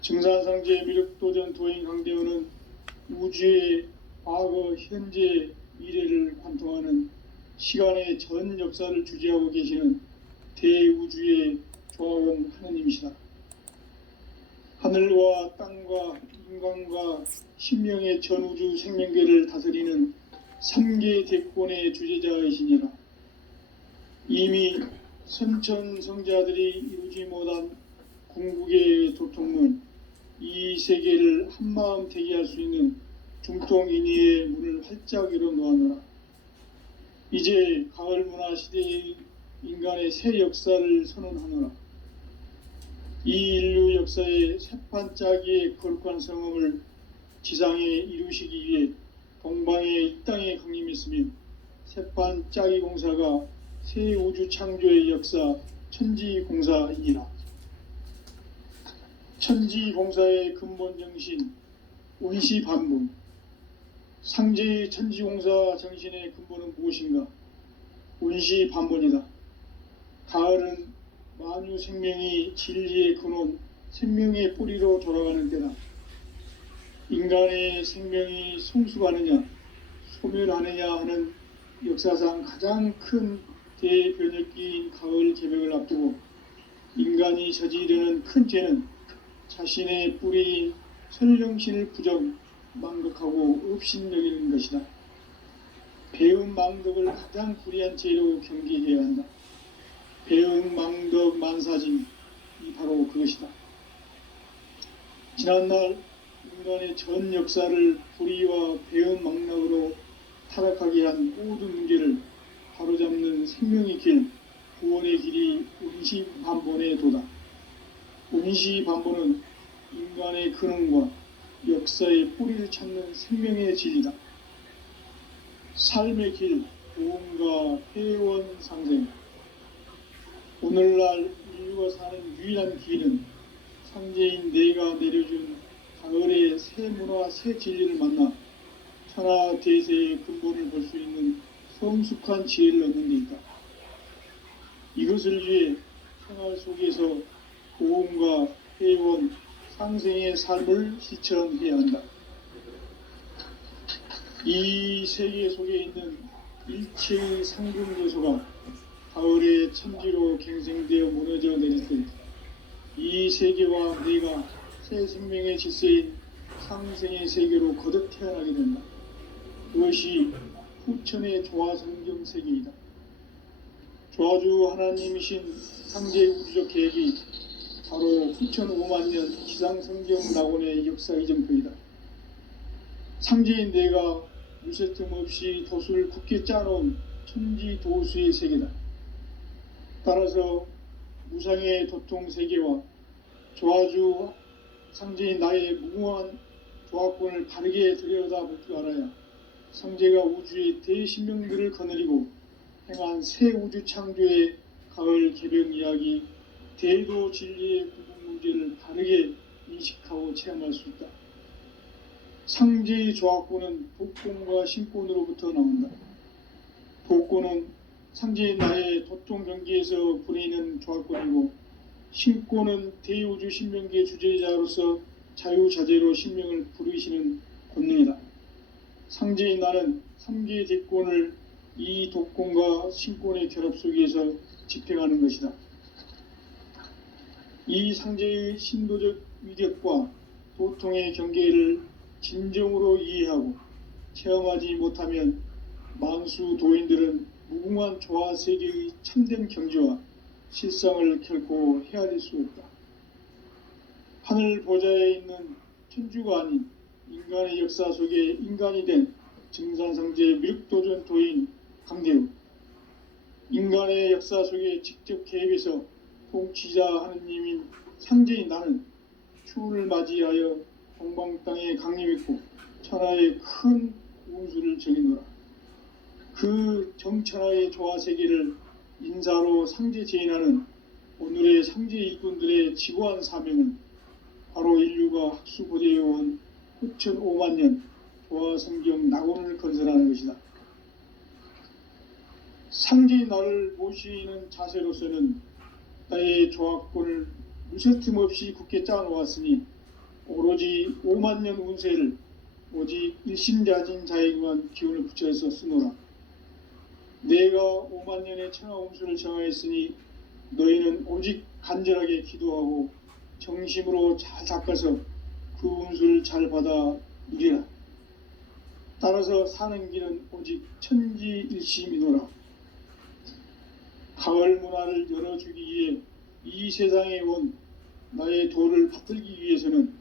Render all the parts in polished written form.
증산상제 미륵도전 도인 강대원은 우주의 과거, 현재, 미래를 관통하는 시간의 전 역사를 주재하고 계시는 대우주의 조화원 하느님이시다. 하늘과 땅과 인간과 신명의 전우주 생명계를 다스리는 삼계 대권의 주재자이시니라. 이미 선천성자들이 이루지 못한 궁극의 도통문, 이 세계를 한마음 대기할 수 있는 중통인의의 문을 활짝 열어놓았노라. 이제 가을 문화 시대의 인간의 새 역사를 선언하노라. 이 인류 역사의 새판짜기의 거룩한 성음을 지상에 이루시기 위해 동방의 이 땅에 강림했으며 새판짜기 공사가 새 우주 창조의 역사 천지공사이니라. 천지공사의 근본 정신 운시반문. 상제의 천지공사 정신의 근본은 무엇인가? 운시반문이다. 가을은 만유 생명이 진리의 근원, 생명의 뿌리로 돌아가는 때다. 인간의 생명이 성숙하느냐, 소멸하느냐 하는 역사상 가장 큰 대변혁기인 가을 개벽을 앞두고 인간이 저지르는 큰 죄는 자신의 뿌리인 설령신을 망덕하고 업신여기는 것이다. 배은 망덕을 가장 불의한 죄로 경계해야 한다. 배은 망덕 만사진이 바로 그것이다. 지난날 인간의 전 역사를 불의와 배은 망락으로 타락하게 한 모든 문제를 바로잡는 생명의 길, 구원의 길이 운시반본의 도다. 운시반본은 인간의 근원과 역사의 뿌리를 찾는 생명의 진리다. 삶의 길, 보험과 회원 상생. 오늘날 인류가 사는 유일한 길은 상제인 내가 내려준 가을의 새 문화, 새 진리를 만나 천하 대세의 근본을 볼 수 있는 성숙한 지혜를 얻는 데 있다. 이것을 위해 생활 속에서 보험과 회원, 상생의 삶을 실천해야 한다. 이 세계 속에 있는 일체의 상금 요소가 가을의 천지로 갱생되어 무너져 내릴 때 이 세계와 내가 새 생명의 질서인 상생의 세계로 거듭 태어나게 된다. 그것이 후천의 조화성경 세계이다. 조화주 하나님이신 상제 우주적 계획이 바로 후천 5만 년 기상성경 낙원의 역사 이정표이다. 상제인 내가 무쇠틈 없이 도수를 굳게 짜놓은 천지도수의 세계다. 따라서 무상의 도통 세계와 조화주 상제인 나의 무궁한 조화권을 바르게 들여다볼 줄 알아야 상제가 우주의 대신명들을 거느리고 행한 새 우주 창조의 가을 개벽 이야기, 대도 진리의 구분 문제를 바르게 인식하고 체험할 수 있다. 상제의 조화권은 독권과 신권으로부터 나온다. 독권은 상제인 나의 도통 경계에서 부리는 조화권이고, 신권은 대우주 신명계 주제자로서 자유자재로 신명을 부르시는 권능이다. 상제인 나는 3개의 대권을 이 독권과 신권의 결합 속에서 집행하는 것이다. 이 상제의 신도적 위력과 도통의 경계를 진정으로 이해하고 체험하지 못하면 만수 도인들은 무궁한 조화세계의 참된 경지와 실상을 결코 헤아릴 수 없다. 하늘 보좌에 있는 천주가 아닌 인간의 역사 속에 인간이 된 증산상제 미륵도전 도인 강대우, 인간의 역사 속에 직접 개입해서 통치자 하느님인 상제인 나는 추운을 맞이하여 동방 땅에 강림했고 천하의 큰 운수를 적이노라. 그 정천하의 조화세계를 인사로 상제 제인하는 오늘의 상제 일꾼들의 지고한 사명은 바로 인류가 학수고대해온 후천 5만 년 조화성경 낙원을 건설하는 것이다. 상제인 나를 모시는 자세로서는 나의 조화권을 무쇠틈 없이 굳게 짜놓았으니 오로지 5만 년 운세를 오직 일심자진 자에게만 기운을 붙여서 쓰노라. 내가 5만 년의 천하 운수를 정하였으니 너희는 오직 간절하게 기도하고 정심으로 잘 닦아서 그 운수를 잘 받아 누리라. 따라서 사는 길은 오직 천지일심이노라. 가을 문화를 열어주기 위해 이 세상에 온 나의 도를 받들기 위해서는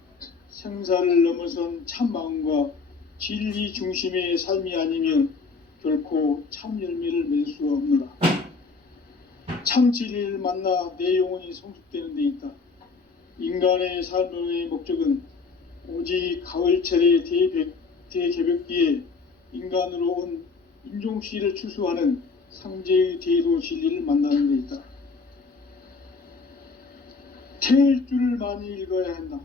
생사를 넘어선 참마음과 진리 중심의 삶이 아니면 결코 참 열매를 맺을 수가 없노라. 참 진리를 만나 내 영혼이 성숙되는 데 있다. 인간의 삶의 목적은 오직 가을철의 대개벽기에 인간으로 온 인종시를 추수하는 상제의 대도 진리를 만나는 데 있다. 태일주를 많이 읽어야 한다.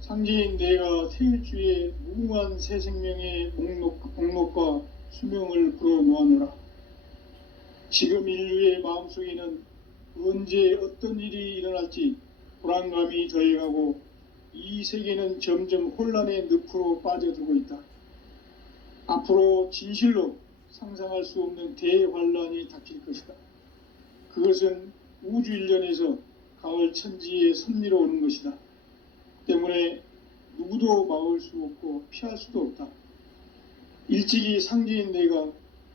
상제인 내가 태일주의 무궁한 새 생명의 목록과 수명을 불어놓아노라. 지금 인류의 마음속에는 언제 어떤 일이 일어날지 불안감이 더해가고 이 세계는 점점 혼란의 늪으로 빠져들고 있다. 앞으로 진실로 상상할 수 없는 대환란이 닥칠 것이다. 그것은 우주 일련에서 가을 천지의 섭리로 오는 것이다. 때문에 누구도 막을 수 없고 피할 수도 없다. 일찍이 상제인 내가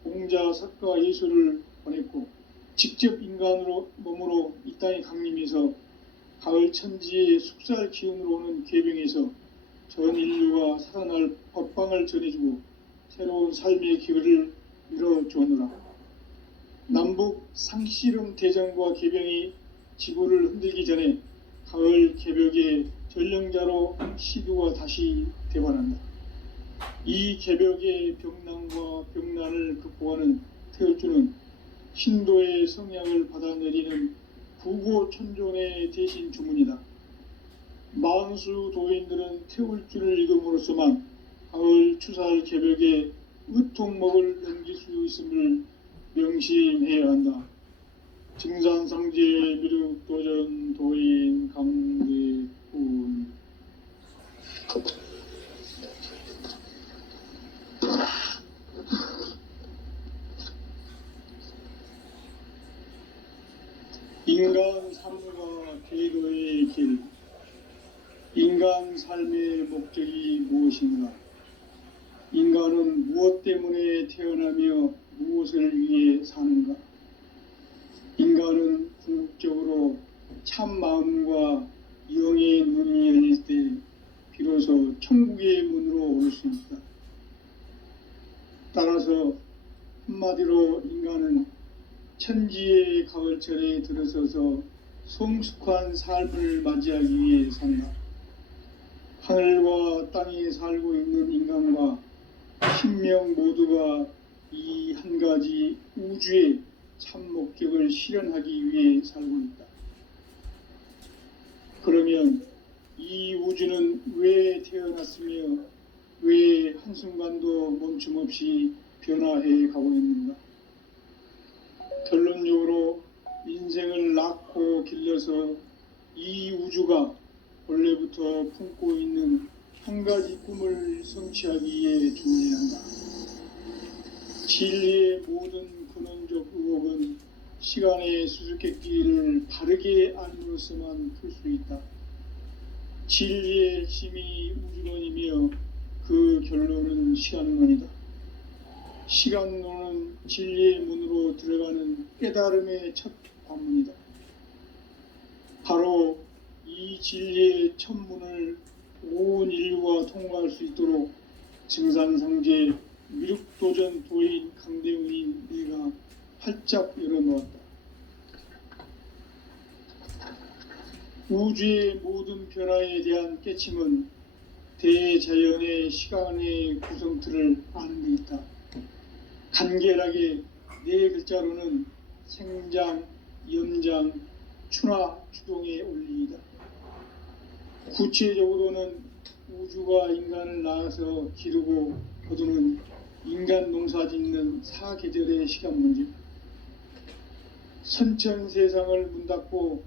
공자, 석가, 예수를 보냈고 직접 인간으로 몸으로 이 땅에 강림해서 가을 천지의 숙살 기운으로 오는 계병에서 전 인류가 살아날 법방을 전해주고 새로운 삶의 기회를 밀어주느라. 남북 상씨름 대전과 계병이 지구를 흔들기 전에 가을 개벽의 전령자로 시두가 다시 대발한다. 이 개벽의 병난과 병난을 극복하는 태울주는 신도의 성향을 받아내리는 부고천존의 대신 주문이다. 만수 도인들은 태울주를 읽음으로써만 가을 추살 개벽의 의통목을 넘길 수 있음을 명심해야 한다. 증산상제 미륵도전 도인 강대군. 인간 삶과 계도의 길. 인간 삶의 목적이 무엇인가? 인간은 무엇 때문에 태어나며 무엇을 위해 사는가? 인간은 궁극적으로 참 마음과 영의 눈이 열릴 때 비로소 천국의 문으로 올 수 있다. 따라서 한마디로 인간은 천지의 가을철에 들어서서 성숙한 삶을 맞이하기 위해 산다. 하늘과 땅에 살고 있는 인간과 신명 모두가 이 한 가지 우주의 참 목적을 실현하기 위해 살고 있다. 그러면 이 우주는 왜 태어났으며 왜 한순간도 멈춤 없이 변화해 가고 있는가? 결론적으로 인생을 낳고 길러서 이 우주가 원래부터 품고 있는 한 가지 꿈을 성취하기 위해 존재한다. 진리의 모든 근원적 의혹은 시간의 수수께끼를 바르게 알므로서만 풀 수 있다. 진리의 힘이 우주론이며 그 결론은 시간론이다. 시간론은 진리의 문으로 들어가는 깨달음의 첫 관문이다. 바로 이 진리의 첫 문을 온 인류가 통과할 수 있도록 증산상제 미륵도전 도인 강대웅인 네가 활짝 열어놓았다. 우주의 모든 변화에 대한 깨침은 대자연의 시간의 구성틀을 아는 데 있다. 간결하게 네 글자로는 생장, 염장, 추나, 추동의 원리이다. 구체적으로는 우주가 인간을 낳아서 기르고 거두는 인간 농사 짓는 사계절의 시간 문제. 선천 세상을 문 닫고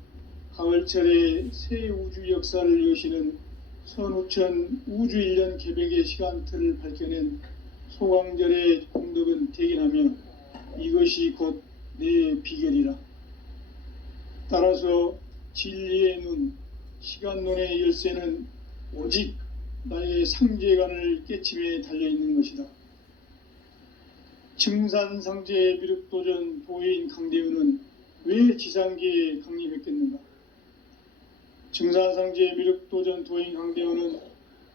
가을철에 새 우주 역사를 여시는 선우천 우주일년 개벽의 시간틀을 밝혀낸 소광절의 공덕은 대견하며 이것이 곧 내 비결이라. 따라서 진리의 눈, 시간론의 열쇠는 오직 나의 상제관을 깨침에 달려있는 것이다. 증산상제 미륵도전 도인 강대우는 왜 지상계에 강림했겠는가? 증산상제 미륵도전 도인 강대우는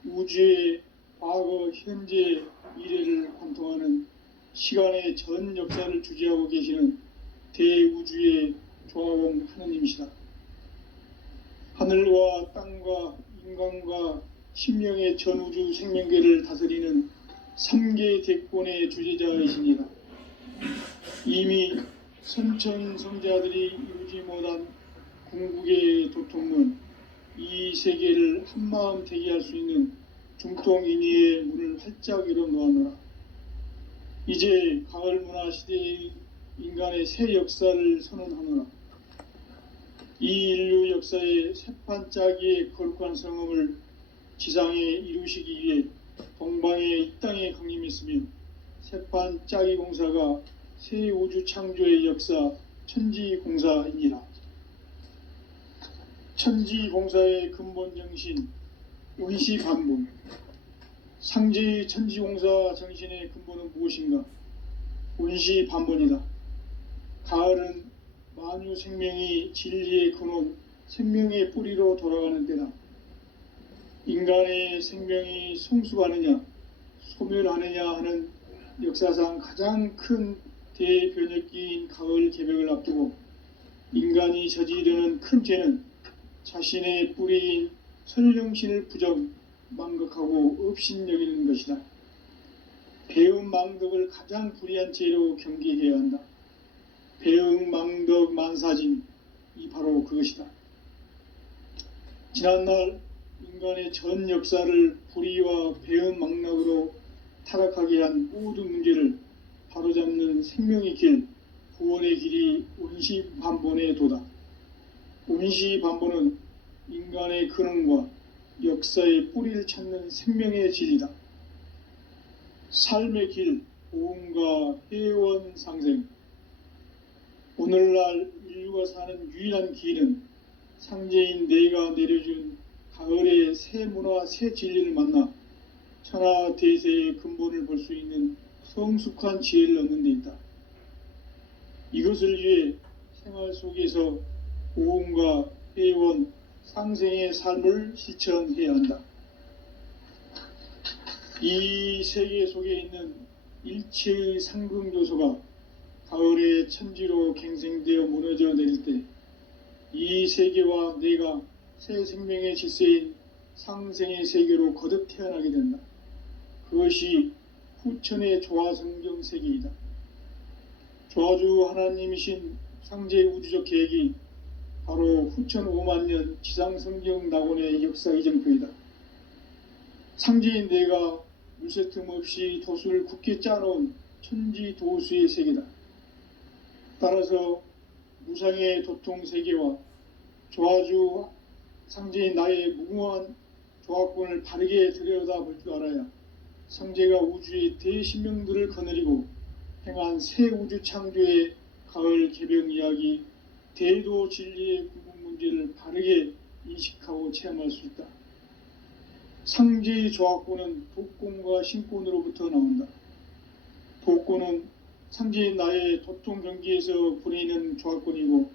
우주의 과거, 현재, 미래를 관통하는 시간의 전 역사를 주재하고 계시는 대우주의 조화공 하느님이시다. 하늘과 땅과 인간과 신명의 전우주 생명계를 다스리는 3개 대권의 주재자이시니라. 이미 선천성자들이 이루지 못한 궁극의 도통문, 이 세계를 한마음 대기할 수 있는 중통인의의 문을 활짝 열어놓았노라. 이제 가을 문화 시대의 인간의 새 역사를 선언하노라. 이 인류 역사의 새판짜기의 거룩한 성음을 지상에 이루시기 위해 동방의 이 땅에 강림했으며 새판짜기 공사가 새 우주 창조의 역사 천지공사이니라. 천지공사의 근본 정신 운시반분. 상제의 천지공사 정신의 근본은 무엇인가? 운시반분이다. 가을은 만유 생명이 진리의 근원, 생명의 뿌리로 돌아가는 때다. 인간의 생명이 성숙하느냐, 소멸하느냐 하는 역사상 가장 큰 대변혁기인 가을 개벽을 앞두고 인간이 저지르는 큰 죄는 자신의 뿌리인 설령신을 부정, 망극하고 업신여기는 것이다. 배음 망덕을 가장 불의한 죄로 경계해야 한다. 배응 망덕 만사진, 이 바로 그것이다. 지난날 인간의 전 역사를 불의와 배응 망락으로 타락하게 한 모든 문제를 바로잡는 생명의 길, 구원의 길이 운시반본의 도다. 운시반본은 인간의 근원과 역사의 뿌리를 찾는 생명의 진리다. 삶의 길, 보험과 회원 상생. 오늘날 인류가 사는 유일한 길은 상제인 내가 내려준 가을의 새 문화, 새 진리를 만나 천하 대세의 근본을 볼 수 있는 성숙한 지혜를 얻는 데 있다. 이것을 위해 생활 속에서 보험과 회원, 상생의 삶을 실천해야 한다. 이 세계 속에 있는 일체의 상승 요소가 가을의 천지로 갱생되어 무너져 내릴 때 이 세계와 내가 새 생명의 질서인 상생의 세계로 거듭 태어나게 된다. 그것이 후천의 조화성경 세계이다. 조화주 하나님이신 상제 우주적 계획이 바로 후천 5만년 지상성경 낙원의 역사 이정표이다. 상제인 내가 물새 틈 없이 도수를 굳게 짜놓은 천지 도수의 세계다. 따라서 무상의 도통 세계와 조화주 상제인 나의 무궁한 조화권을 바르게 들여다볼 줄 알아야 상제가 우주의 대신명들을 거느리고 행한 새 우주 창조의 가을 개벽 이야기, 대도 진리의 구분 문제를 바르게 인식하고 체험할 수 있다. 상제의 조화권은 독권과 신권으로부터 나온다. 독권은 상제인 나의 도통 경기에서 부리는 조화권이고,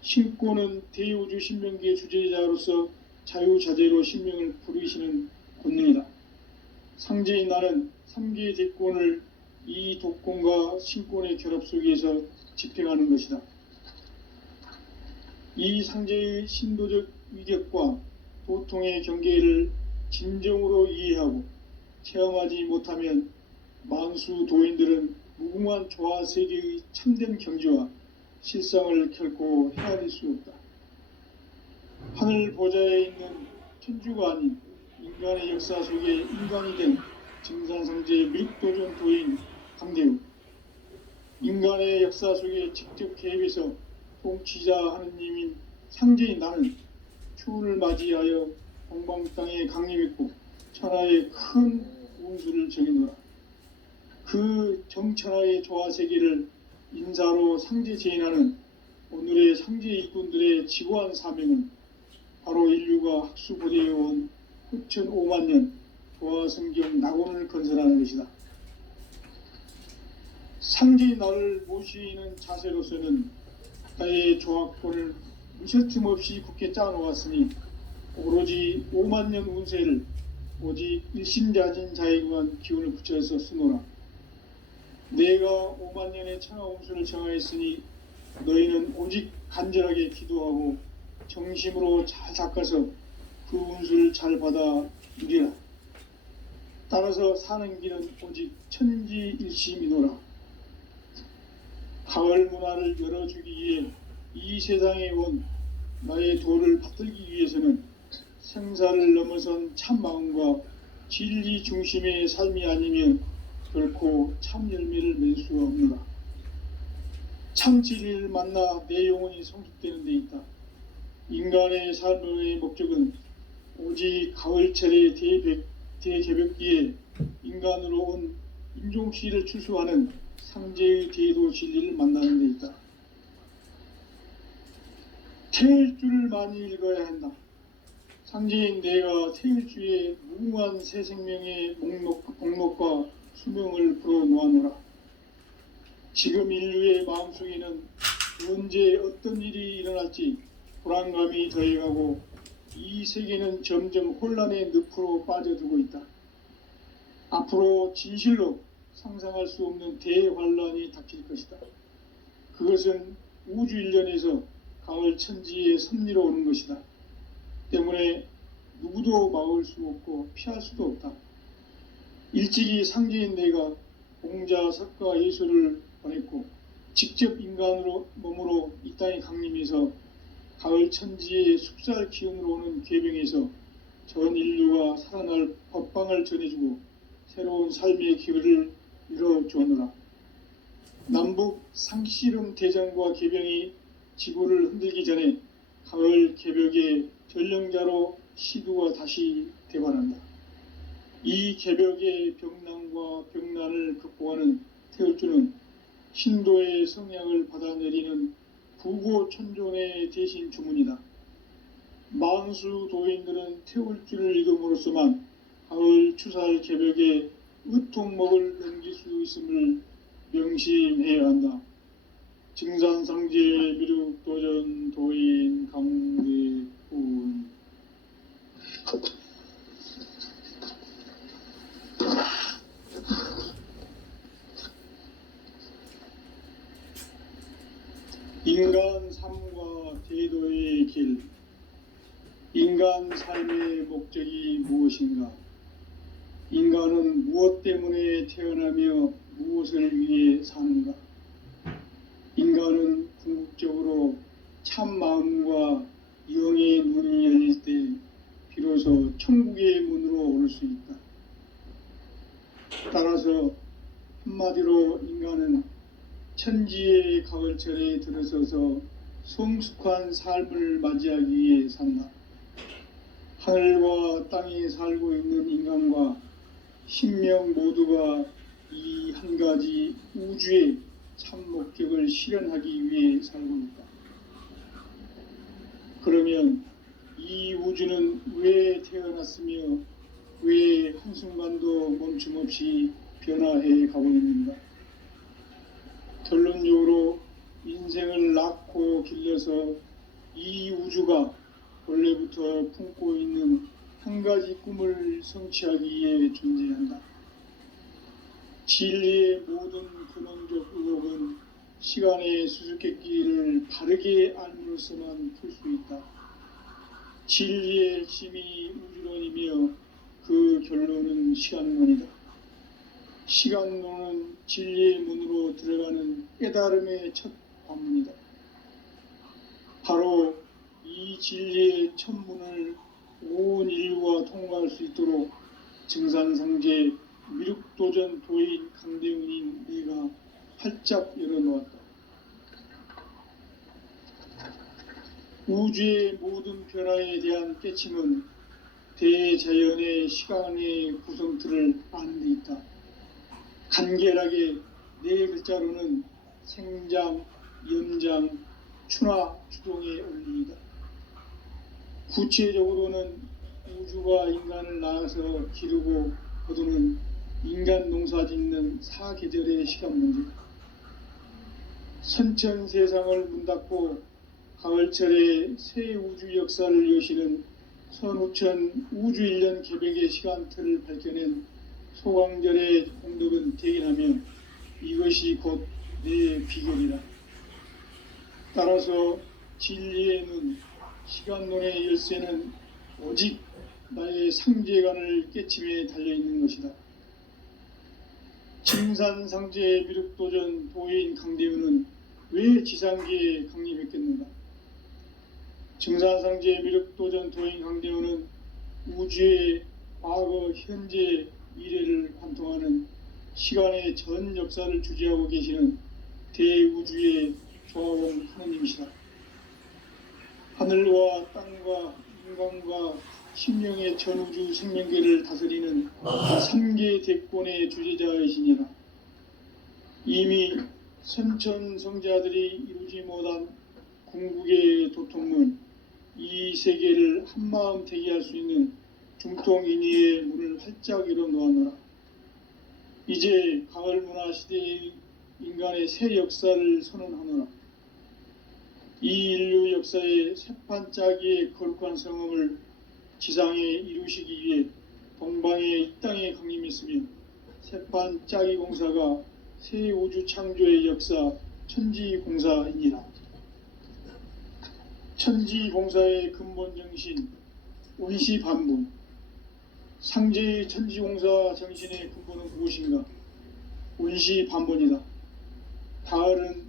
신권은 대우주 신명기의 주제자로서 자유자재로 신명을 부르시는 권능이다. 상제인 나는 3개의 대권을 이 독권과 신권의 결합 속에서 집행하는 것이다. 이 상제의 신도적 위격과 도통의 경계를 진정으로 이해하고 체험하지 못하면 만수 도인들은 무궁한 조화 세계의 참된 경지와 실상을 결코 헤아릴 수 없다. 하늘 보좌에 있는 천주가 아닌 인간의 역사 속에 인간이 된 증산상제 밀도전 도인 강대우. 인간의 역사 속에 직접 개입해서 통치자 하느님인 상제인 나는 추운을 맞이하여 동방 땅에 강림했고 천하의 큰 운수를 정해놓으라. 그 정천하의 조화세계를 인자로 상제 제인하는 오늘의 상제 일꾼들의 지고한 사명은 바로 인류가 학수고대해온 후천 5만 년 조화성경 낙원을 건설하는 것이다. 상제의 날을 모시는 자세로서는 나의 조합권을 무쇠틈 없이 굳게 짜놓았으니 오로지 5만 년 운세를 오직 일심자진 자에게만 기운을 붙여서 쓰노라. 내가 5만 년의 천하 운수를 정하였으니 너희는 오직 간절하게 기도하고 정심으로 잘 닦아서 그 운수를 잘 받아 누리라. 따라서 사는 길은 오직 천지일심이노라. 가을 문화를 열어주기 위해 이 세상에 온 나의 도를 받들기 위해서는 생사를 넘어선 참마음과 진리 중심의 삶이 아니면 결코 참 열매를 맺을 수가 없노라. 참 진리를 만나 내 영혼이 성숙되는 데 있다. 인간의 삶의 목적은 오직 가을철의 대개벽기에 인간으로 온 인종시를 출소하는 상제의 대도 진리를 만나는 데 있다. 태일주를 많이 읽어야 한다. 상제인 내가 태일주의 무궁한 새 생명의 목록과 수명을 풀어놓아노라. 지금 인류의 마음속에는 언제 어떤 일이 일어날지 불안감이 더해가고 이 세계는 점점 혼란의 늪으로 빠져들고 있다. 앞으로 진실로 상상할 수 없는 대환란이 닥칠 것이다. 그것은 우주 일련에서 가을 천지의 섭리로 오는 것이다. 때문에 누구도 막을 수 없고 피할 수도 없다. 일찍이 상제인 내가 공자, 석가, 예수를 보냈고 직접 인간으로 몸으로 이 땅에 강림해서 가을 천지의 숙살 기운으로 오는 계병에서 전 인류가 살아날 법방을 전해주고 새로운 삶의 기회를 이뤄주었노라. 남북 상씨름 대전과 계병이 지구를 흔들기 전에 가을 개벽의 전령자로 시두가 다시 대관한다. 이 개벽의 병난과 병난을 극복하는 태울주는 신도의 성약을 받아내리는 부고천존의 대신 주문이다. 만수 도인들은 태울주를 읽음으로써만 가을 추살 개벽의 으통목을 넘길 수 있음을 명심해야 한다. 증산상제 미륵도전 도인 강대훈. 인간 삶과 제도의 길. 인간 삶의 목적이 무엇인가? 인간은 무엇 때문에 태어나며 무엇을 위해 사는가? 인간은 궁극적으로 참 마음과 영의 눈이 열릴 때 비로소 천국의 문으로 오를 수 있다. 따라서 한마디로 인간은 천지의 가을철에 들어서서 성숙한 삶을 맞이하기 위해 산다. 하늘과 땅에 살고 있는 인간과 신명 모두가 이 한 가지 우주의 참 목적을 실현하기 위해 살고 있다. 그러면 이 우주는 왜 태어났으며 왜 한순간도 멈춤없이 변화해 가고 있는가? 결론적으로 인생을 낳고 길러서 이 우주가 원래부터 품고 있는 한 가지 꿈을 성취하기 위해 존재한다. 진리의 모든 근원적 의혹은 시간의 수수께끼를 바르게 알므로서만 풀 수 있다. 진리의 핵심이 우주론이며 그 결론은 시간론이다. 시간론은 진리의 문으로 들어가는 깨달음의 첫 관문이다. 바로 이 진리의 첫 문을 온 인류가 통과할 수 있도록 증산상제 미륵도전 도인 강대훈인 내가 활짝 열어놓았다. 우주의 모든 변화에 대한 깨침은 대자연의 시간의 구성틀을 아는 데 있다. 간결하게 네 글자로는 생장, 연장, 추나 추동의 원리이다. 구체적으로는 우주가 인간을 낳아서 기르고 거두는 인간 농사 짓는 사계절의 시간 문제. 선천 세상을 문닫고 가을철에 새 우주 역사를 여시는 선우천 우주 1년 개백의 시간틀을 밝혀낸 소광절의 공덕은 대견하며 이것이 곧 내 비결이다. 따라서 진리의 눈, 시간론의 열쇠는 오직 나의 상제관을 깨침에 달려있는 것이다. 징산상제의 미륵도전 도인 강대우는 왜 지상계에 강림했겠는가? 징산상제의 미륵도전 도인 강대우는 우주의 과거, 현재, 미래를 관통하는 시간의 전 역사를 주재하고 계시는 대우주의 조화원 하느님이시다. 하늘과 땅과 인간과 신령의 전우주 생명계를 다스리는 3계 대권의 주제자이시니라. 이미 선천성자들이 이루지 못한 궁극의 도통문, 이 세계를 한마음 대기할 수 있는 중통인의의 문을 활짝 열어놓았노라. 이제 가을문화 시대의 인간의 새 역사를 선언하노라. 이 인류 역사의 새판짜기의 거룩한 성음을 지상에 이루시기 위해 동방의 이 땅에 강림했으며 새판짜기 공사가 새 우주 창조의 역사 천지공사이니라. 천지공사의 근본 정신 운시반분. 상제의 천지공사 정신의 근본은 무엇인가? 운시반본이다. 가을은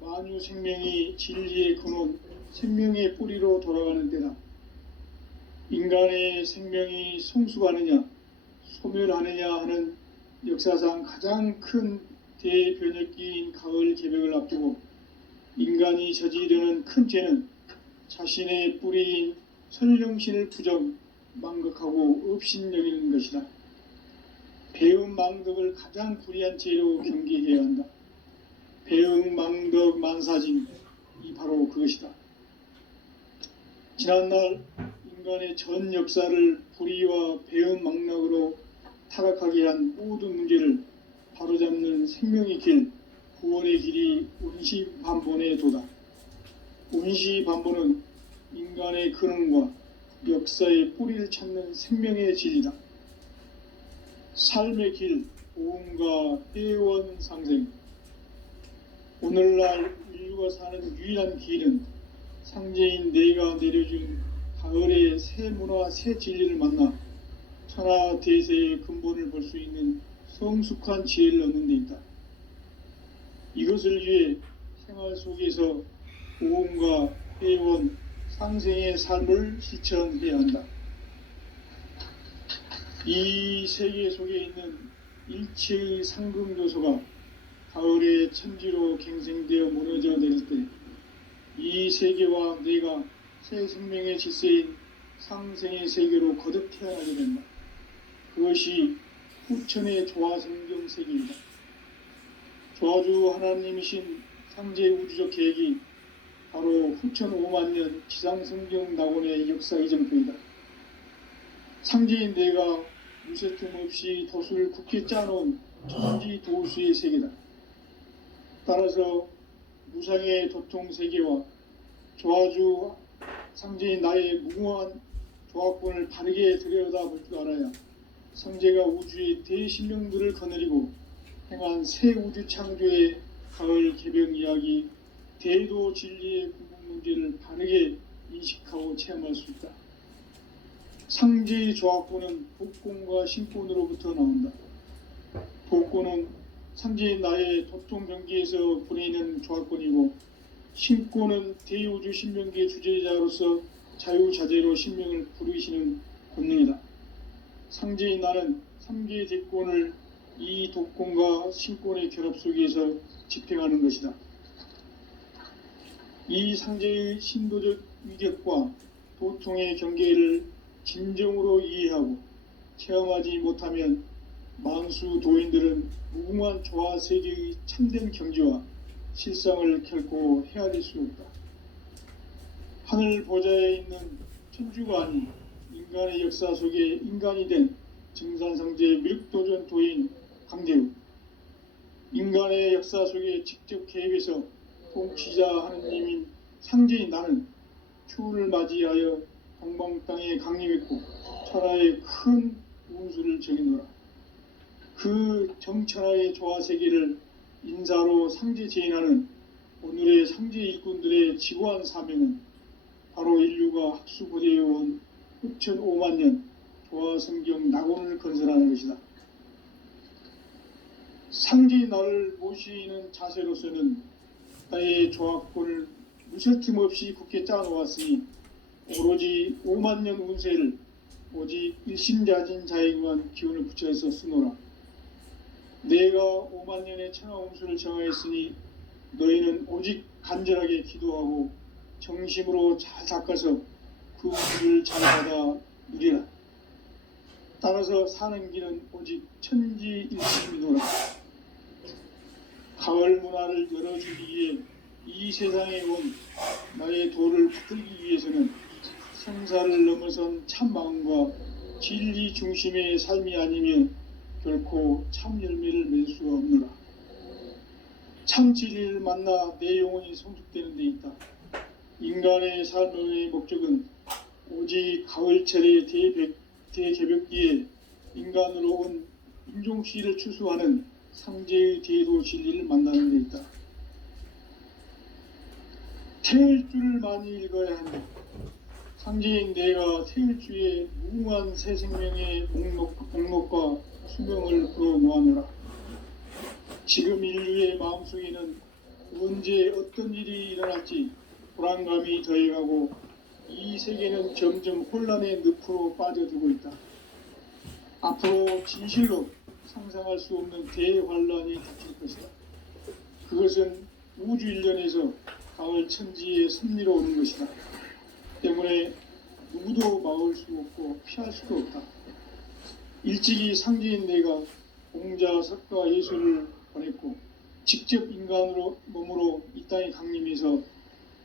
만유 생명이 진리의 근원, 생명의 뿌리로 돌아가는 때다. 인간의 생명이 성숙하느냐, 소멸하느냐 하는 역사상 가장 큰 대변혁기인 가을 개백을 앞두고 인간이 저지르는 큰 죄는 자신의 뿌리인 설령신을 부정, 망극하고 업신여기는 것이다. 배음 망덕을 가장 불의한 죄로 경계해야 한다. 배응 망덕 만사진, 이 바로 그것이다. 지난날 인간의 전 역사를 불의와 배응 망락으로 타락하게 한 모든 문제를 바로잡는 생명의 길, 구원의 길이 운시반본의 도다. 운시반본은 인간의 근원과 역사의 뿌리를 찾는 생명의 진리다. 삶의 길, 보험과 회원 상생. 오늘날 인류가 사는 유일한 길은 상제인 내가 내려준 가을의 새 문화, 새 진리를 만나 천하 대세의 근본을 볼 수 있는 성숙한 지혜를 얻는 데 있다. 이것을 위해 생활 속에서 보험과 회원, 상생의 삶을 실천해야 한다. 이 세계 속에 있는 일체의 상금 요소가 가을의 천지로 갱생되어 무너져 내릴 때 이 세계와 내가 새 생명의 질서인 상생의 세계로 거듭 태어나게 된다. 그것이 후천의 조화성경 세계이다. 조화주 하나님이신 상제 우주적 계획이 바로 후천 5만년 지상성경 낙원의 역사 이정표이다. 상제인 내가 무쇠틈 없이 돛을 굳게 짜놓은 천지 도수의 세계다. 따라서 무상의 도통 세계와 조화주 상제인 나의 무궁한 조합권을 바르게 들여다볼 줄 알아야 상제가 우주의 대신령들을 거느리고 행한 새 우주 창조의 가을 개병 이야기, 대도 진리의 구분 문제를 바르게 인식하고 체험할 수 있다. 상제의 조합권은 복권과 신권으로부터 나온다. 복권은 상제인 나의 도통 경계에서 보내는 조합권이고, 신권은 대우주 신명계 주제자로서 자유자재로 신명을 부르시는 권능이다. 상제인 나는 3계 대권을 이 독권과 신권의 결합 속에서 집행하는 것이다. 이 상제의 신도적 위격과 도통의 경계를 진정으로 이해하고 체험하지 못하면 만수 도인들은 무궁한 조화 세계의 참된 경지와 실상을 결코 헤아릴 수 없다. 하늘 보좌에 있는 천주가 아닌 인간의 역사 속에 인간이 된 증산성제 미륵도전 도인 강재우, 인간의 역사 속에 직접 개입해서 통치자 하느님인 상제인 나는 추운을 맞이하여 동방 땅에 강림했고 천하의 큰 운수를 정해노라. 그 정천하의 조화세계를 인사로 상제 제인하는 오늘의 상제 일꾼들의 지고한 사명은 바로 인류가 학수고대해온 흡천 5만 년 조화성경 낙원을 건설하는 것이다. 상제의 나를 모시는 자세로서는 나의 조화권을 무설팀 없이 굳게 짜놓았으니 오로지 5만 년 운세를 오직 일심자진 자에게만 기운을 붙여서 쓰노라. 내가 5만 년의 천하 운수를 정하였으니 너희는 오직 간절하게 기도하고 정심으로 잘 닦아서 그 운수를 잘 받아 누리라. 따라서 사는 길은 오직 천지일심이노라. 가을 문화를 열어주기 위해 이 세상에 온 나의 도를 붙들기 위해서는 성사를 넘어선 참 마음과 진리 중심의 삶이 아니면 결코 참 열매를 맺을 수가 없노라. 참 진리를 만나 내 영혼이 성숙되는 데 있다. 인간의 삶의 목적은 오직 가을철의 대개벽기에 인간으로 온 인종시를 추수하는 상제의 대도 진리를 만나는 데 있다. 태울 줄을 많이 읽어야 한다. 상제인 내가 태울 주의 무궁한 새 생명의 목록과 수명을 풀어놓아노라. 지금 인류의 마음속에는 언제 어떤 일이 일어날지 불안감이 더해가고 이 세계는 점점 혼란의 늪으로 빠져들고 있다. 앞으로 진실로 상상할 수 없는 대환란이 닥칠 것이다. 그것은 우주 일련에서 가을 천지의 섭리로 오는 것이다. 때문에 누구도 막을 수 없고 피할 수도 없다. 일찍이 상제인 내가 공자, 석가, 예수를 보냈고 직접 인간으로 몸으로 이 땅에 강림해서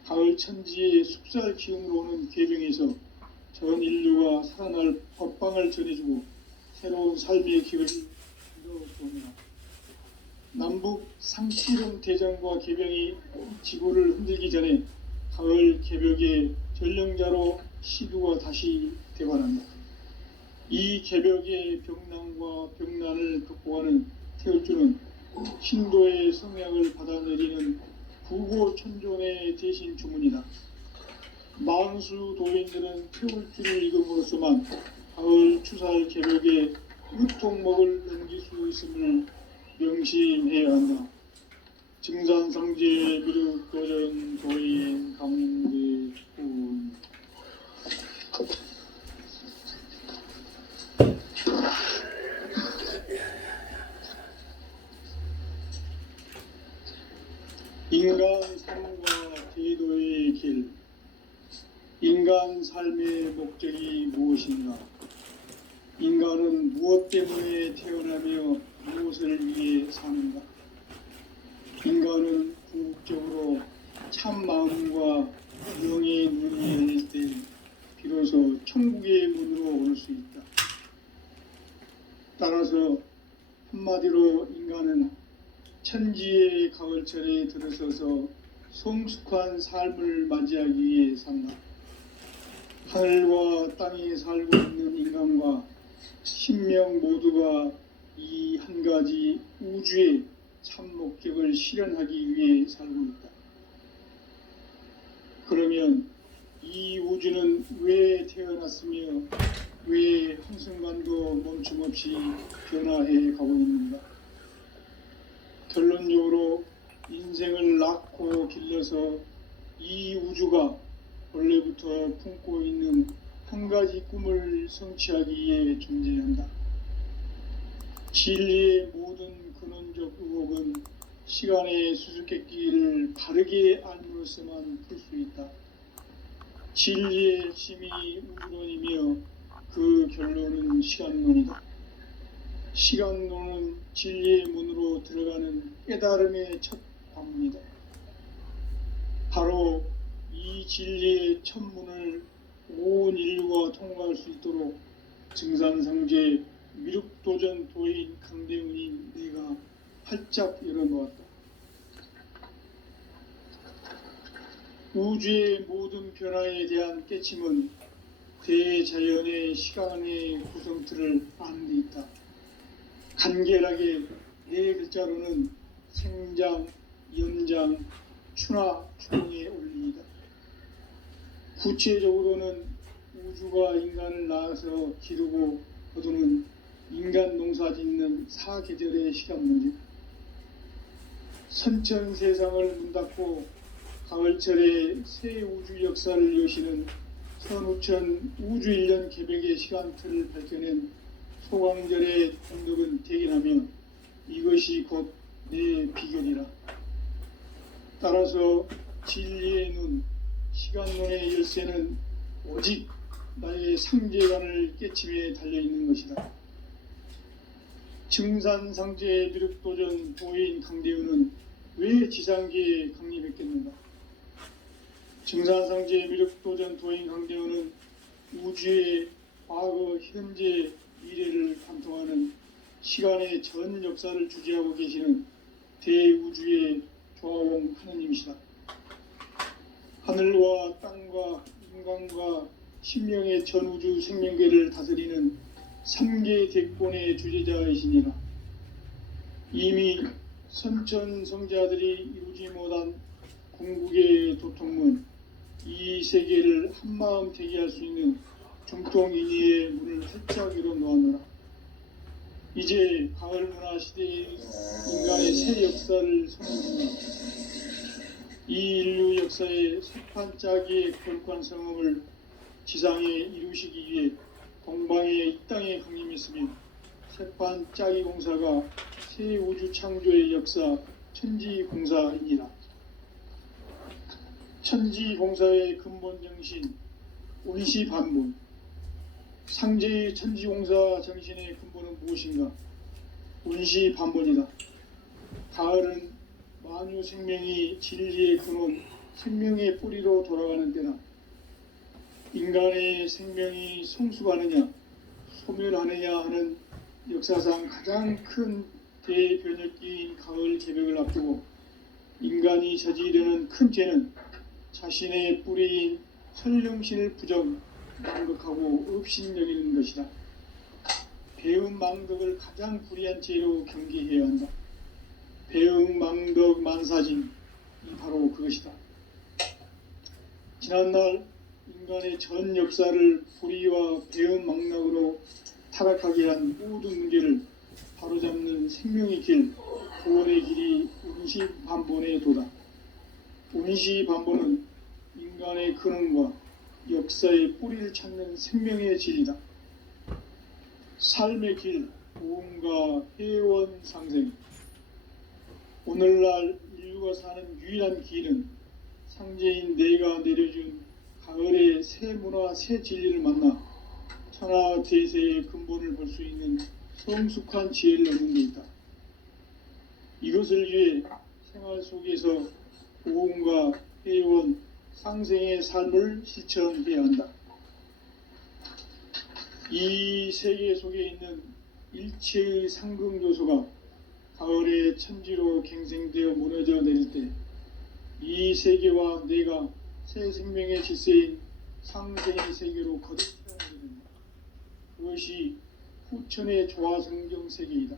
가을 천지의 숙살 기운으로 오는 계명에서 전 인류가 살아날 법방을 전해주고 새로운 삶의 길을 이뤄보느라. 남북 상수령 대전과 개병이 지구를 흔들기 전에 가을 개벽의 전령자로 시두가 다시 대관한다. 이 개벽의 병난과 병난을 극복하는 태울주는 신도의 성약을 받아내리는 구고천존의 대신 주문이다. 만수 도인들은 태울주를 읽음으로써만 가을 추살 개벽의 으통목을 넘길 수 있음을 명심해야 한다. 증산성제 미륵도전 도인 강대군. 인간 삶과 제도의 길. 인간 삶의 목적이 무엇인가? 인간은 무엇 때문에 태어나며 무엇을 위해 사는가? 인간은 궁극적으로 참 마음과 영의 눈이 열릴 때 비로소 천국의 문으로 올 수 있다. 따라서 한마디로 인간은 천지의 가을철에 들어서서 성숙한 삶을 맞이하기 위해 산다. 하늘과 땅에 살고 있는 인간과 신명 모두가 이 한 가지 우주의 참 목적을 실현하기 위해 살고 있다. 그러면 이 우주는 왜 태어났으며 왜 한순간도 멈춤없이 변화해 가고 있는가? 결론적으로 인생을 낳고 길러서 이 우주가 원래부터 품고 있는 한 가지 꿈을 성취하기 위해 존재한다. 진리의 모든 근원적 의혹은 시간의 수수께끼를 바르게 알므로서만 풀 수 있다. 진리의 핵심이 우주론이며 그 결론은 시간론이다. 시간론은 진리의 문으로 들어가는 깨달음의 첫 관문이다. 바로 이 진리의 첫 문을 온 인류가 통과할 수 있도록 증산상제 미륵도전 도인 강대훈이 내가 활짝 열어놓았다. 우주의 모든 변화에 대한 깨침은 대자연의 시간의 구성틀을 아는 데 있다. 간결하게 네 글자로는 생장, 연장, 추나 추동의 원리이다. 구체적으로는 우주가 인간을 낳아서 기르고 거두는 인간 농사 짓는 사계절의 시간 문제. 선천 세상을 문 닫고 가을철에 새 우주 역사를 여시는 선우천 우주 1년 개백의 시간틀을 밝혀낸 소강절의 공덕은 대견하며 이것이 곧 내 비결이라. 따라서 진리의 눈, 시간론의 열쇠는 오직 나의 상제관을 깨침에 달려있는 것이다. 증산상제 미륵도전 도인 강대훈은 왜 지상계에 강림했겠는가? 증산상제 미륵도전 도인 강대훈은 우주의 과거, 현재, 미래를 관통하는 시간의 전 역사를 주재하고 계시는 대우주의 조화원 하느님이시다. 하늘과 땅과 인간과 신명의 전우주 생명계를 다스리는 3계 대권의 주재자이시니라. 이미 선천성자들이 이루지 못한 궁극의 도통문, 이 세계를 한마음 대기할 수 있는 중통인의의 문을 활짝 열어놓았노라. 이제 가을 문화 시대의 인간의 새 역사를 선언합니다. 이 인류 역사의 세판짜기의 거룩한 성음을 지상에 이루시기 위해 동방의 이 땅에 강림했으며 세판짜기 공사가 새 우주 창조의 역사 천지공사입니다. 천지공사의 근본 정신 온시반본. 상제의 천지공사 정신의 근본은 무엇인가? 온시반본이다. 가을은 만유 생명이 진리의 근원, 생명의 뿌리로 돌아가는 때다. 인간의 생명이 성숙하느냐, 소멸하느냐 하는 역사상 가장 큰 대변혁기인 가을 개벽을 앞두고 인간이 저지르는 큰 죄는 자신의 뿌리인 설령신을 부정, 망극하고 업신여기는 것이다. 배은 망덕을 가장 불의한 죄로 경계해야 한다. 배은 망덕 만사진이 바로 그것이다. 지난날 인간의 전 역사를 불의와 배은 망락으로 타락하게 한 모든 문제를 바로잡는 생명의 길, 구원의 길이 온시반본의 도다. 온시반본은 인간의 근원과 역사의 뿌리를 찾는 생명의 진리다. 삶의 길, 보험과 회원 상생. 오늘날 인류가 사는 유일한 길은 상제인 내가 내려준 가을의 새 문화, 새 진리를 만나 천하 대세의 근본을 볼 수 있는 성숙한 지혜를 얻는 데 있다. 이것을 위해 생활 속에서 보험과 회원, 상생의 삶을 실천해야 한다. 이 세계 속에 있는 일체의 상극 요소가 가을의 천지로 갱생되어 무너져 내릴 때 이 세계와 내가 새 생명의 질서인 상생의 세계로 거듭 태어나게 된다. 그것이 후천의 조화성경 세계이다.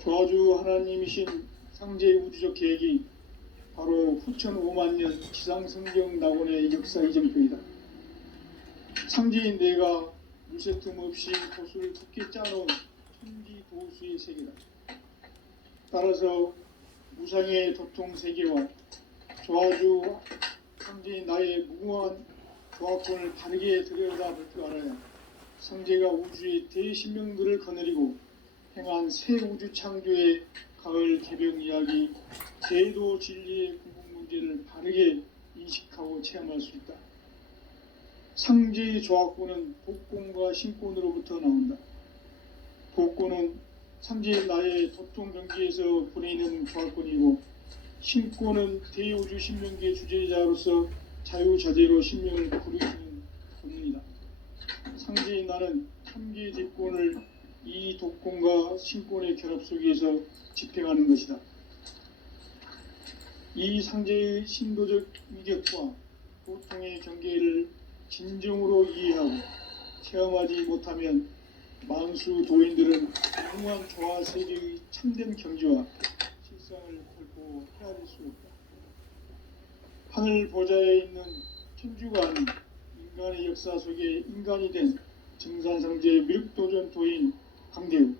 조화주 하나님이신 상제 우주적 계획이 바로 후천 5만 년 지상성경 낙원의 역사 이정표이다. 상제인 내가 물새틈 없이 도수를 굳게 짜놓은 천지 도수의 세계다. 따라서 무상의 도통 세계와 조화주 상제인 나의 무궁한 조화권을 바르게 들여다볼 줄 알아야 상제가 우주의 대신명들을 거느리고 행한 새 우주 창조의 가을 개벽 이야기, 제도 진리의 궁극 문제를 바르게 인식하고 체험할 수 있다. 상제의 조합구는 복권과 신권으로부터 나온다. 복권은 상제의 나의 도통 경기에서 보내는 조합권이고, 신권은 대우주 신명기의 주제자로서 자유자재로 신명을 부르시는 권능이다. 상제의 나는 참기의 대권을 이 독권과 신권의 결합 속에서 집행하는 것이다. 이 상제의 신도적 위격과 보통의 경계를 진정으로 이해하고 체험하지 못하면 만수 도인들은 무한 조화 세계의 참된 경지와 실상을 결코 헤아릴 수 없다. 하늘 보좌에 있는 천주가 아닌 인간의 역사 속에 인간이 된 증산상제의 미륵도전 도인 강대우,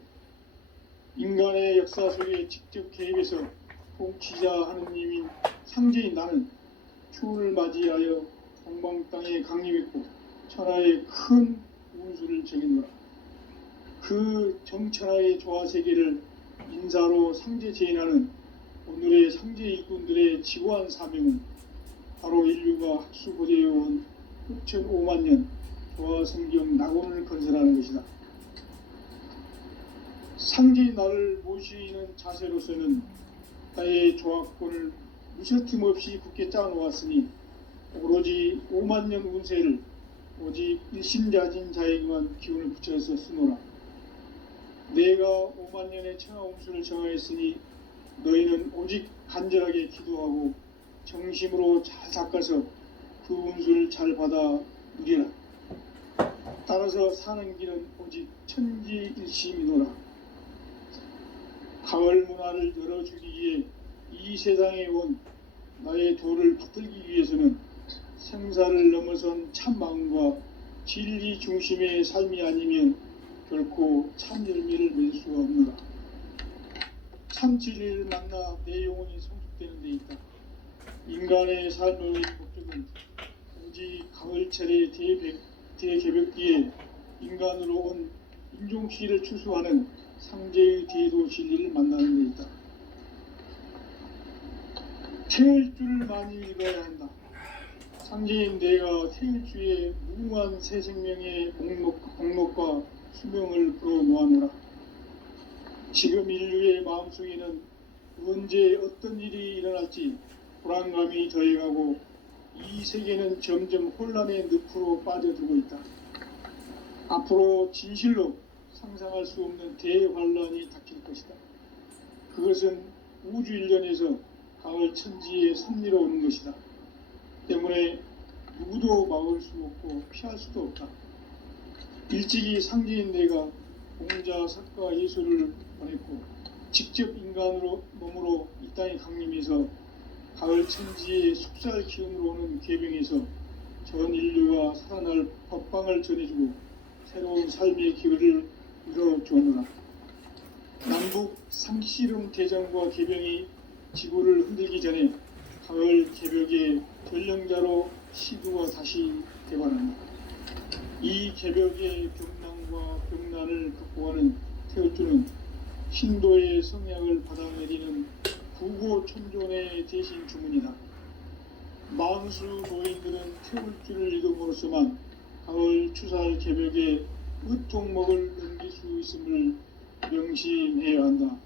인간의 역사 속에 직접 개입해서 통치자 하느님인 상제인 나는 추운을 맞이하여 동방 땅에 강림했고 천하의 큰 운수를 정했노라. 그 정천하의 조화세계를 인사로 상제 제인하는 오늘의 상제 일꾼들의 지고한 사명은 바로 인류가 학수고대해온 6,500만 년 조화성경 낙원을 건설하는 것이다. 상제의 나를 모시는 자세로서는 나의 조합권을 무셔틈 없이 굳게 짜놓았으니 오로지 5만 년 운세를 오직 일심자진 자에게만 기운을 붙여서 쓰노라. 내가 5만 년의 천하 운수를 정하였으니 너희는 오직 간절하게 기도하고 정심으로 잘 닦아서 그 운수를 잘 받아 누리라. 따라서 사는 길은 오직 천지일심이노라. 가을 문화를 열어주기 위해 이 세상에 온 나의 도를 받들기 위해서는 생사를 넘어선 참 마음과 진리 중심의 삶이 아니면 결코 참 열매를 맺을 수가 없노라. 참 진리를 만나 내 영혼이 성숙되는 데 있다. 인간의 삶의 목적은 오직 가을철의 대개벽기에 인간으로 온 인종시를 추수하는 상제의 대도 진리를 만나는 데 있다. 태일 줄을 많이 읽어야 한다. 상제인 내가 태일주의 무궁한 새 생명의 목록과 수명을 풀어놓아노라. 지금 인류의 마음속에는 언제 어떤 일이 일어날지 불안감이 더해가고 이 세계는 점점 혼란의 늪으로 빠져들고 있다. 앞으로 진실로 상상할 수 없는 대환란이 닥칠 것이다. 그것은 우주 일련에서 가을 천지의 섭리로 오는 것이다. 때문에 누구도 막을 수 없고 피할 수도 없다. 일찍이 상제인 내가 공자, 석가, 예수를 보냈고 직접 인간으로 몸으로 이 땅에 강림해서 가을 천지의 숙살 기운으로 오는 계병에서 전 인류가 살아날 법방을 전해주고 새로운 삶의 기회를 이뤄주었노라. 남북 상씨름 대전과 계병이 지구를 흔들기 전에 가을 개벽의 전령자로 시두가 다시 개발한다. 이 개벽의 병난과 병난을 극복하는 태울주는 신도의 성약을 받아내리는 부고천존의 대신 주문이다. 만수 노인들은 태울주를 읽음으로써만 가을 추살 개벽의 으통목을 넘길 수 있음을 명심해야 한다.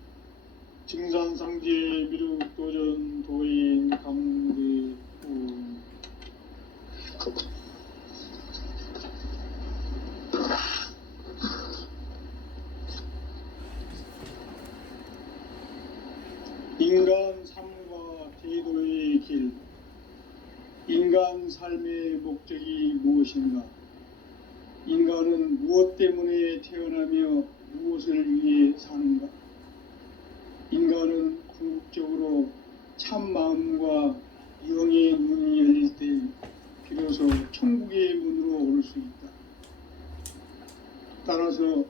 증산상제 미륵도전 도인 강대우. 인간 삶과 대도의 길. 인간 삶의 목적이 무엇인가? 인간은 무엇 때문에 태어나며 무엇을 위해 사는가? 인간은 궁극적으로 참 마음과 영의 문이 열릴 때 비로소 천국의 문으로 올 수 있다. 따라서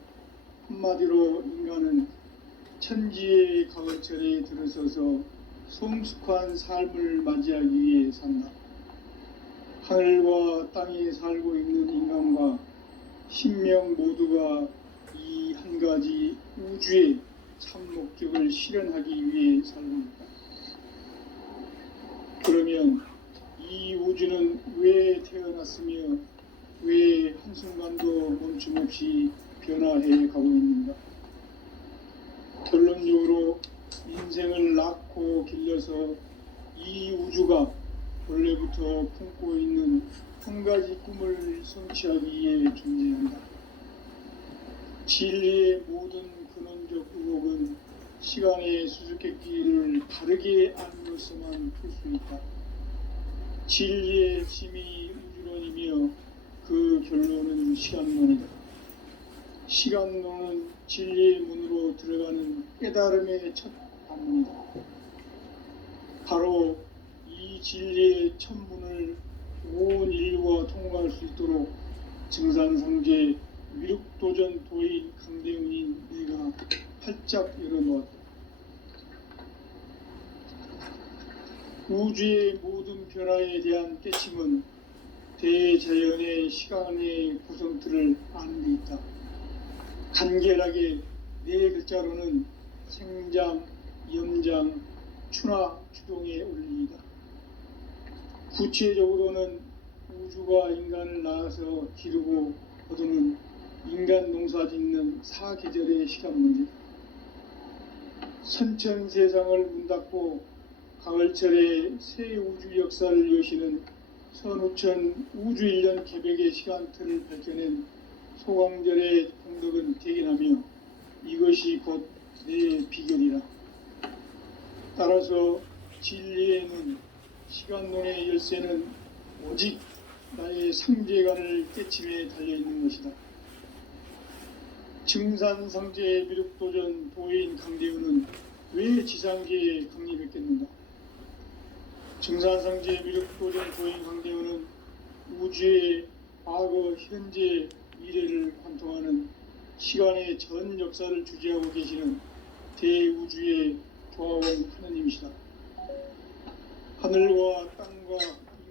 한마디로 인간은 천지의 가을철에 들어서서 성숙한 삶을 맞이하기 위해 산다. 하늘과 땅에 살고 있는 인간과 신명 모두가 이 한 가지 우주의 참 목적을 실현하기 위해 살고 있다. 그러면 이 우주는 왜 태어났으며 한순간도 멈춤없이 변화해 가고 있는가. 결론적으로 인생을 낳고 길러서 이 우주가 원래부터 품고 있는 한 가지 꿈을 성취하기 위해 존재한다. 진리의 모든 근원적 의혹은 시간의 수수께끼를 바르게 알므로서만 풀 수 있다. 진리의 짐이 우주론이며 그 결론은 시간론이다. 시간론은 진리의 문으로 들어가는 깨달음의 첫 관문이다. 바로 이 진리의 첫 문을 온 인류가 통과할 수 있도록 증산상제 위륙도전 도인 강대훈인 내가 활짝 열어놓았다. 우주의 모든 변화에 대한 깨침은 대자연의 시간의 구성틀을 아는 데 있다. 간결하게 네 글자로는 생장, 염장, 추나, 추동의 원리이다. 구체적으로는 우주가 인간을 낳아서 기르고 거두는 인간 농사 짓는 사계절의 시간 문제다. 선천 세상을 문 닫고 가을철에 새 우주 역사를 여시는 선우천 우주 1년 개백의 시간틀을 밝혀낸 소강절의 공덕은 대견하며 이것이 곧 내 비결이라. 따라서 진리의 눈, 시간론의 열쇠는 오직 나의 상제관을 깨침에 달려있는 것이다. 증산상제 미륵도전 도인 강대훈은 왜 지상계에 강림했겠는가? 증산상제 미륵도전 도인 강대훈은 우주의 과거, 현재, 미래를 관통하는 시간의 전 역사를 주재하고 계시는 대우주의 조화원 하느님이시다. 하늘과